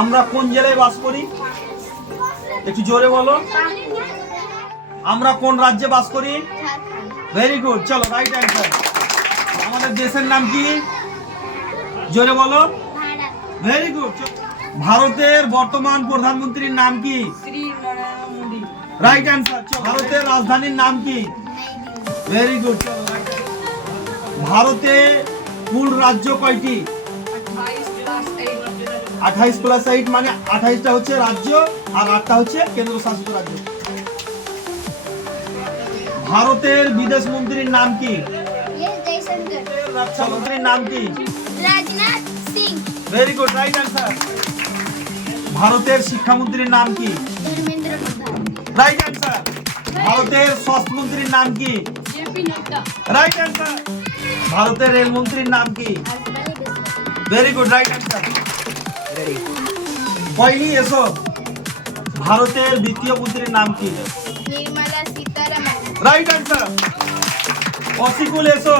আমরা কোন জেলায় বাস করি? একটু জোরে বলো। আমরা কোন রাজ্যে বাস করি? ভেরি গুড, চলো রাইট অ্যান্সার। আমাদের দেশের নাম কি? জোরে বলো। Very good. ভারতের বর্তমান প্রধানমন্ত্রীর নাম কি? Right answer. ভারতের রাজধানীর নাম কি? ভেরি গুড, চলো রাইট। ভারতে কুল রাজ্য কয়টি? 28+8 মানে 28টা হচ্ছে রাজ্য আর 8টা হচ্ছে কেন্দ্রশাসিত রাজ্য। ভারতের বিদেশ মন্ত্রীর নাম কি? রাষ্ট্রমন্ত্রীর নাম কি? Rajnath Singh. Very good, right answer. ভারতের শিক্ষামন্ত্রীর নাম কি? ধর্মেন্দ্র প্রধান। Right answer. ভারতের স্বাস্থ্যমন্ত্রীর নাম কি? জেপি নাড্ডা। Right answer. ভারতের রেলমন্ত্রীর নাম কি? Very good, right answer. Poyli এসো। ভারতের দ্বিতীয় মন্ত্রীর নাম কি? নির্মলা সীতারামন। Right answer. অসিকুল এসো।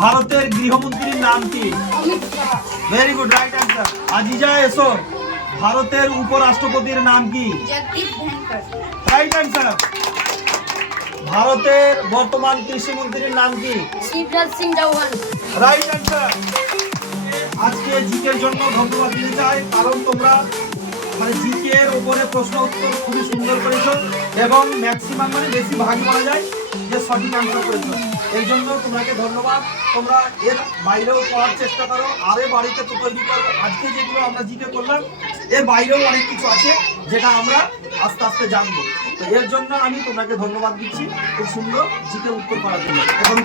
ভারতের গৃহমন্ত্রীর নাম কি? Amit Shah. Very good, right answer. Aziza এসো। ভারতের উপরাষ্ট্রপতির নাম কি? জগদীপ ধনখড়। Right answer. ভারতের বর্তমান কৃষিমন্ত্রীর নাম কি? শিবরাজ সিং চৌহান। Right answer. আজকে জিকের জন্য ধন্যবাদ দিতে চাই, কারণ তোমরা মানে জিকে এর উপরে প্রশ্ন উত্তর খুবই সুন্দর করেছো এবং ম্যাক্সিমাম মানে বেশি ভাগ বলা যায় যে সঠিক আনসার করেছো। এই জন্য তোমাকে ধন্যবাদ। তোমরা এর বাইরেও পড়ার চেষ্টা করো, আরে বাড়িতে তো তৈরি করো। আজকে যেগুলো আমরা জিকে করলাম এর বাইরেও অনেক কিছু আছে যেটা আমরা আস্তে আস্তে জানবো। তো এর জন্য আমি তোমাকে ধন্যবাদ দিচ্ছি খুব সুন্দর জিকে উত্তর করার জন্য। এখন